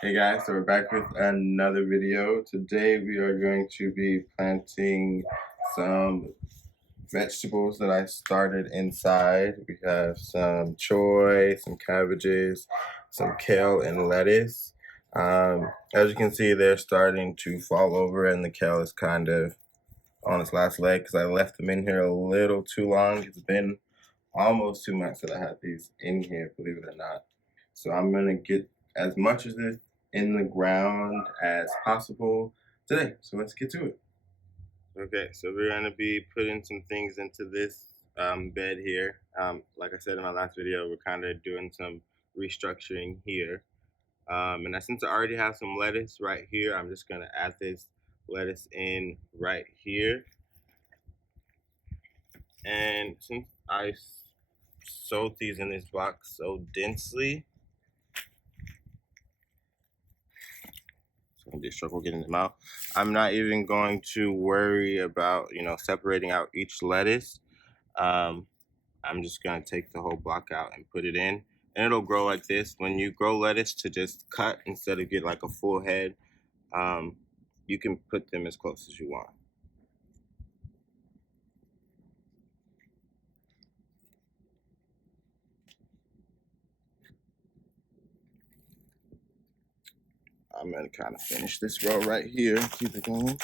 Hey guys, so we're back with another video. Today we are going to be planting some vegetables that I started inside. We have some choy, some cabbages, some kale, and lettuce. As you can see, they're starting to fall over and the kale is kind of on its last leg because I left them in here a little too long. It's been almost 2 months that I had these in here, believe it or not. So I'm gonna get as much of this in the ground as possible today. So let's get to it. Okay, so we're gonna be putting some things into this bed here. Like I said in my last video, we're kind of doing some restructuring here. And since I already have some lettuce right here, I'm just gonna add this lettuce in right here. And since I sewed these in this box so densely, it's gonna be a struggle getting them out. I'm not even going to worry about, separating out each lettuce. I'm just gonna take the whole block out and put it in, and it'll grow like this. When you grow lettuce, to just cut instead of get like a full head, you can put them as close as you want. I'm gonna kind of finish this row right here, keep it going.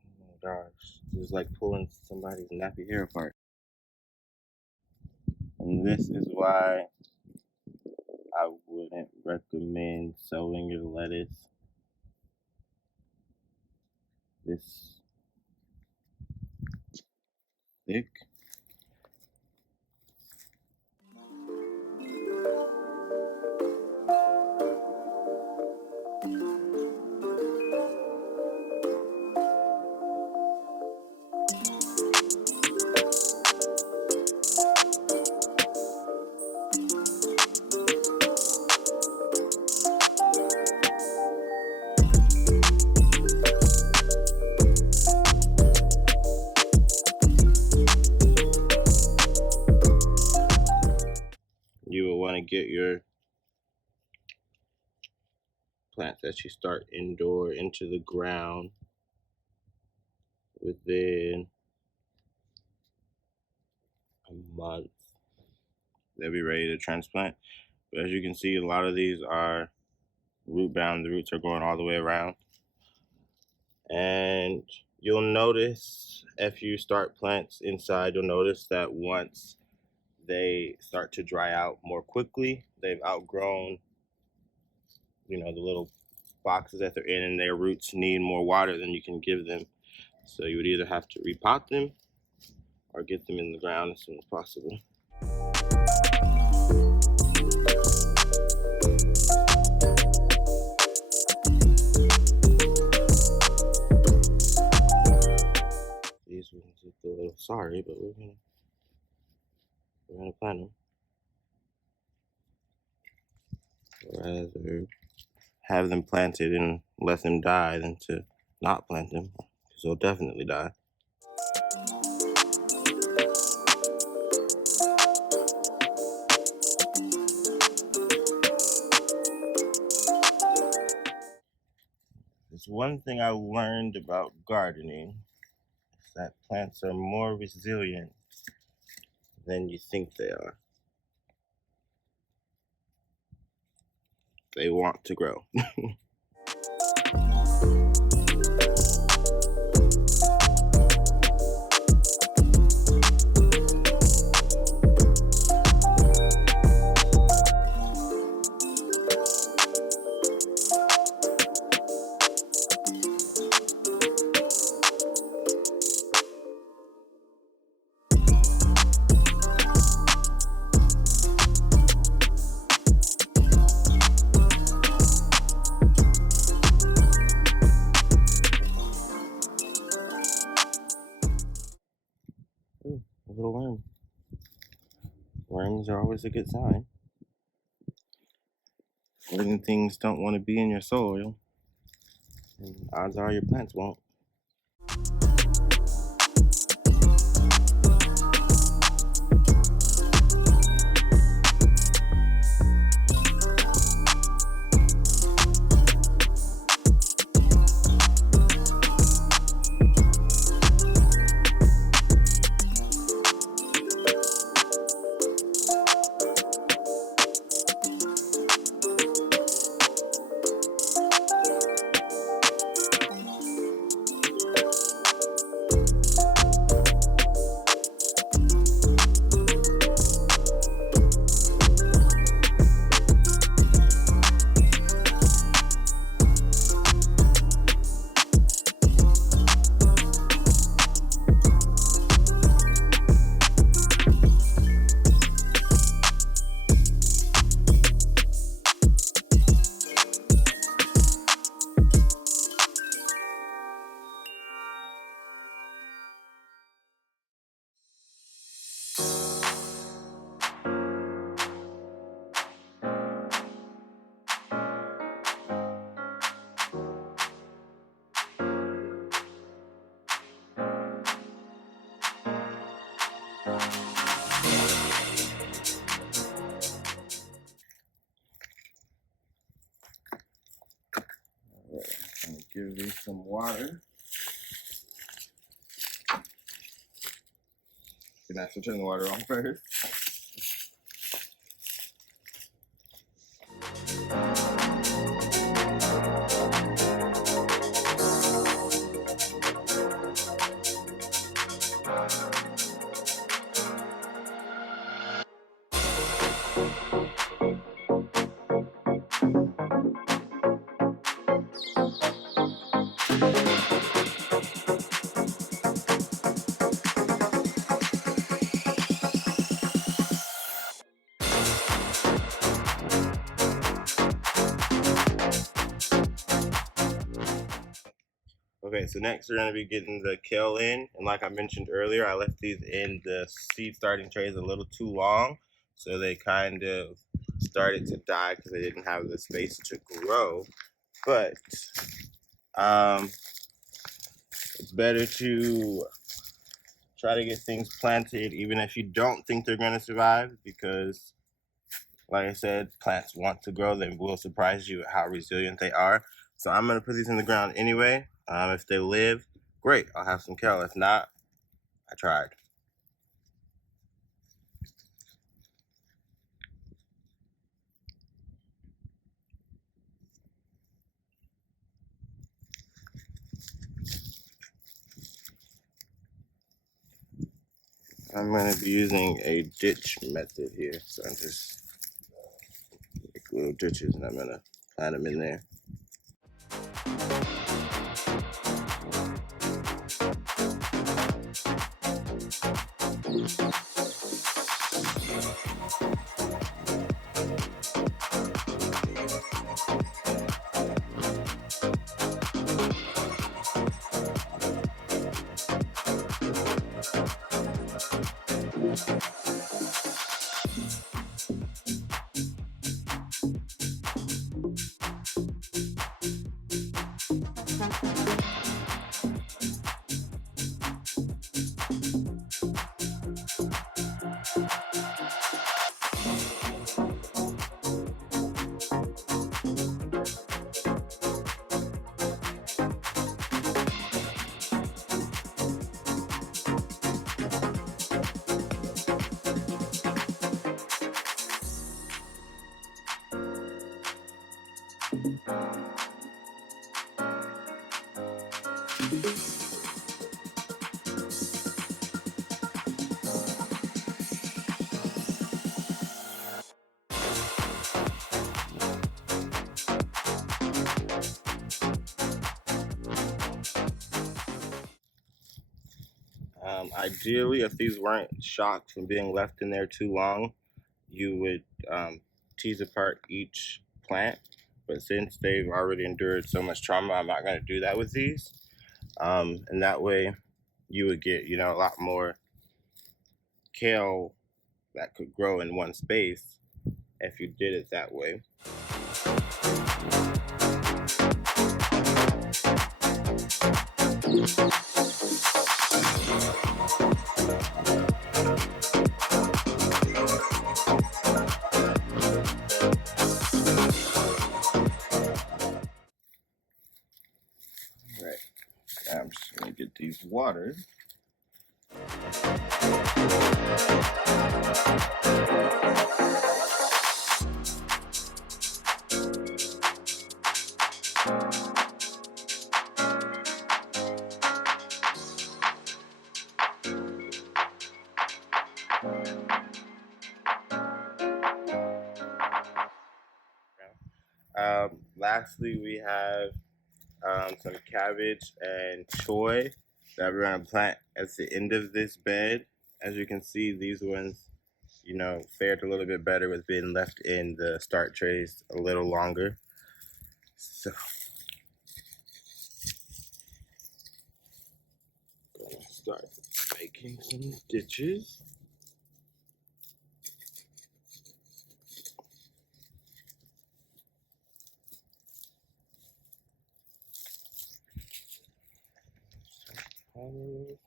Oh my gosh, this is like pulling somebody's nappy hair apart. And this is why I wouldn't recommend sowing your lettuce this thick. You will want to get your plants that you start indoor into the ground within a month. They'll be ready to transplant. But as you can see, a lot of these are root bound. The roots are going all the way around. And you'll notice if you start plants inside, you'll notice that once they start to dry out more quickly, they've outgrown, the little boxes that they're in, and their roots need more water than you can give them. So you would either have to repot them or get them in the ground as soon as possible. These ones look a little sorry, but we're gonna plant them. I'd rather have them planted and let them die than to not plant them, because they'll definitely die. There's one thing I learned about gardening, is that plants are more resilient than you think they are. They want to grow. Ooh, a little worm. Worms are always a good sign. When things don't want to be in your soil, And odds are your plants won't. Give these some water. You can actually turn the water on first. Okay, so next we're going to be getting the kale in, and like I mentioned earlier, I left these in the seed starting trays a little too long, so they kind of started to die because they didn't have the space to grow. But it's better to try to get things planted even if you don't think they're going to survive, because like I said, plants want to grow. They will surprise you at how resilient they are. So I'm going to put these in the ground anyway. If they live, great, I'll have some kale. If not, I tried. I'm going to be using a ditch method here. So I'm just make little ditches and I'm going to plant them in there. Ideally, if these weren't shocked from being left in there too long, you would tease apart each plant. But since they've already endured so much trauma, I'm not going to do that with these. And that way, you would get, a lot more kale that could grow in one space if you did it that way. Right, I'm just gonna get these watered. Lastly, we have some cabbage and choy that we're gonna plant at the end of this bed. As you can see, these ones, you know, fared a little bit better with being left in the start trays a little longer. So, gonna start making some ditches.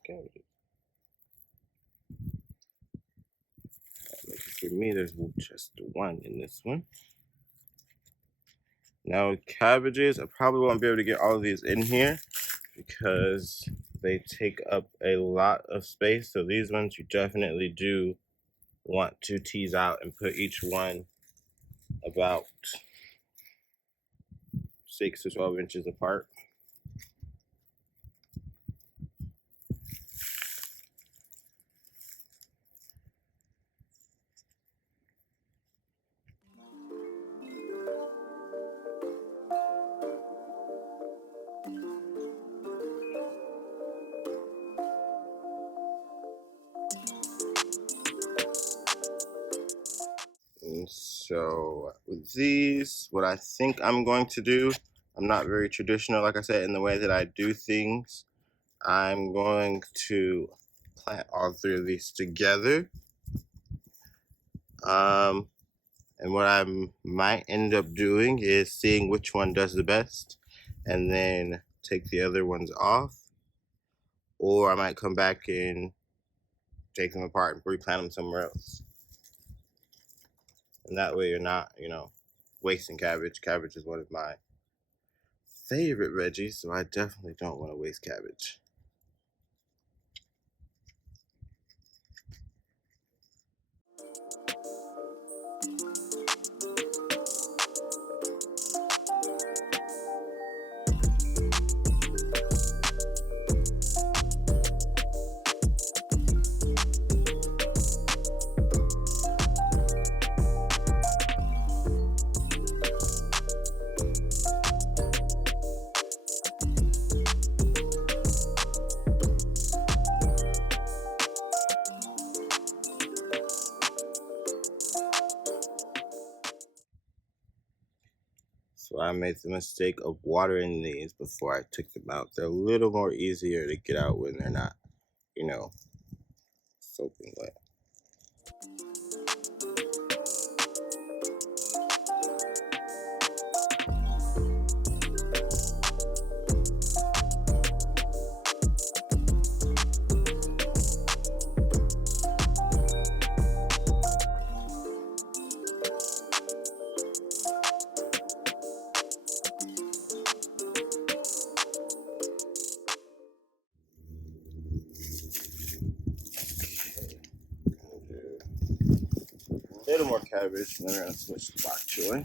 Cabbages. For me, there's just one in this one. Now, cabbages, I probably won't be able to get all of these in here because they take up a lot of space. So these ones you definitely do want to tease out and put each one about 6 to 12 inches apart. And so with these, what I think I'm going to do, I'm not very traditional, like I said, in the way that I do things. I'm going to plant all 3 of these together. And what I might end up doing is seeing which one does the best and then take the other ones off. Or I might come back and take them apart and replant them somewhere else. And that way you're not, you know, wasting cabbage. Cabbage is one of my favorite veggies, so I definitely don't want to waste cabbage. So I made the mistake of watering these before I took them out. They're a little more easier to get out when they're not, you know, soaking wet. A little more cabbage, and then we're gonna switch to bok choy.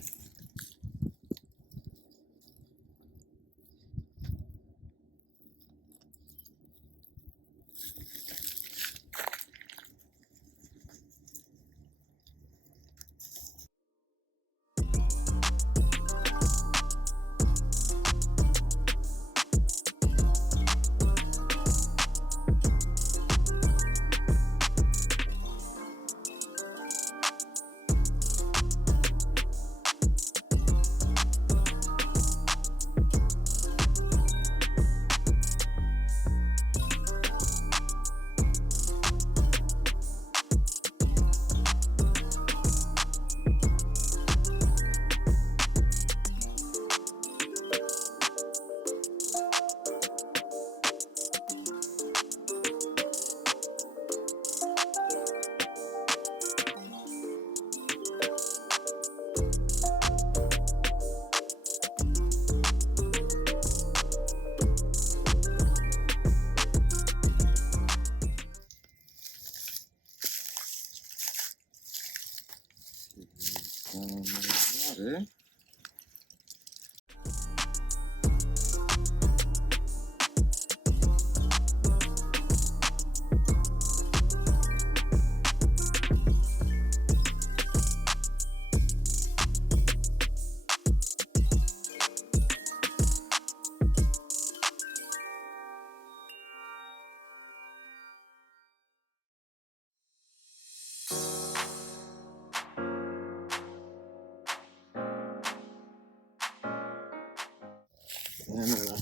And I'm gonna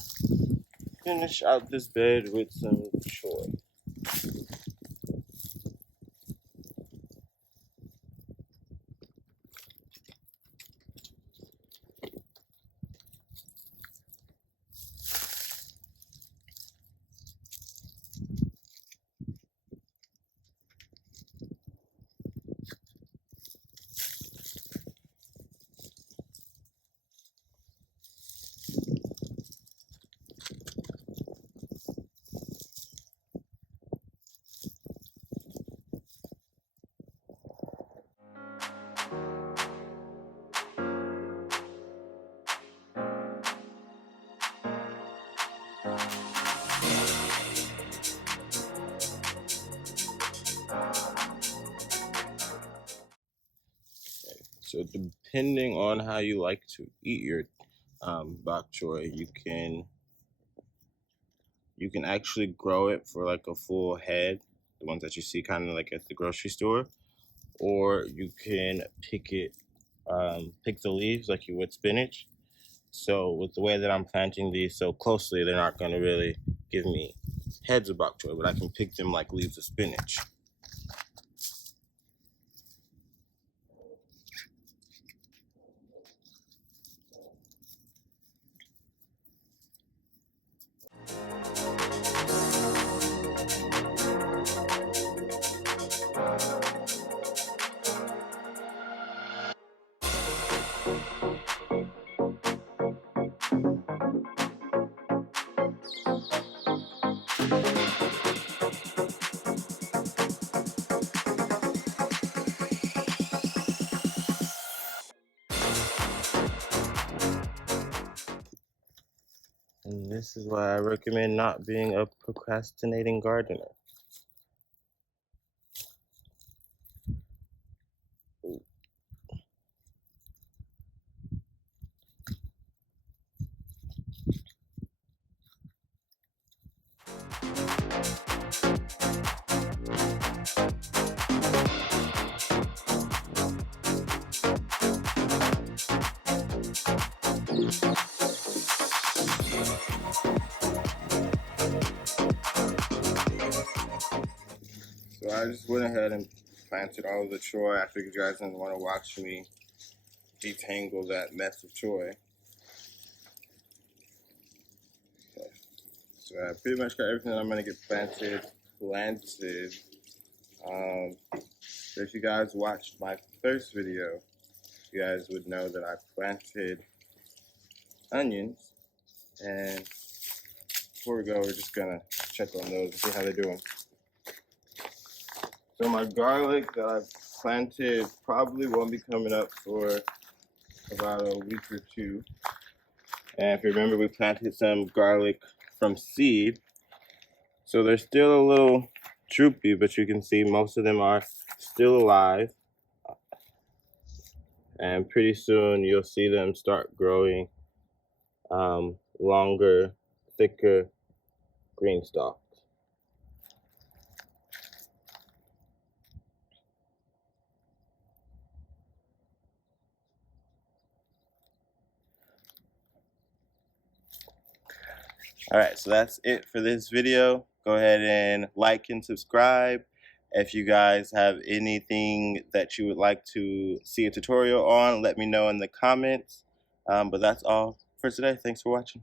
finish out this bed with some choy. So depending on how you like to eat your bok choy, you can actually grow it for like a full head, the ones that you see kind of like at the grocery store, or you can pick the leaves like you would spinach. So with the way that I'm planting these so closely, they're not going to really give me heads of bok choy, but I can pick them like leaves of spinach. And this is why I recommend not being a procrastinating gardener. So I just went ahead and planted all of the choy. I figured you guys didn't want to watch me detangle that mess of choy. Okay. So I pretty much got everything that I'm going to get planted. So if you guys watched my first video, you guys would know that I planted onions. And before we go, we're just going to check on those and see how they're doing. So my garlic that I've planted probably won't be coming up for about a week or two. And if you remember, we planted some garlic from seed. So they're still a little droopy, but you can see most of them are still alive. And pretty soon you'll see them start growing longer, thicker green stalks. Alright, so that's it for this video. Go ahead and like and subscribe. If you guys have anything that you would like to see a tutorial on, let me know in the comments. But that's all for today. Thanks for watching.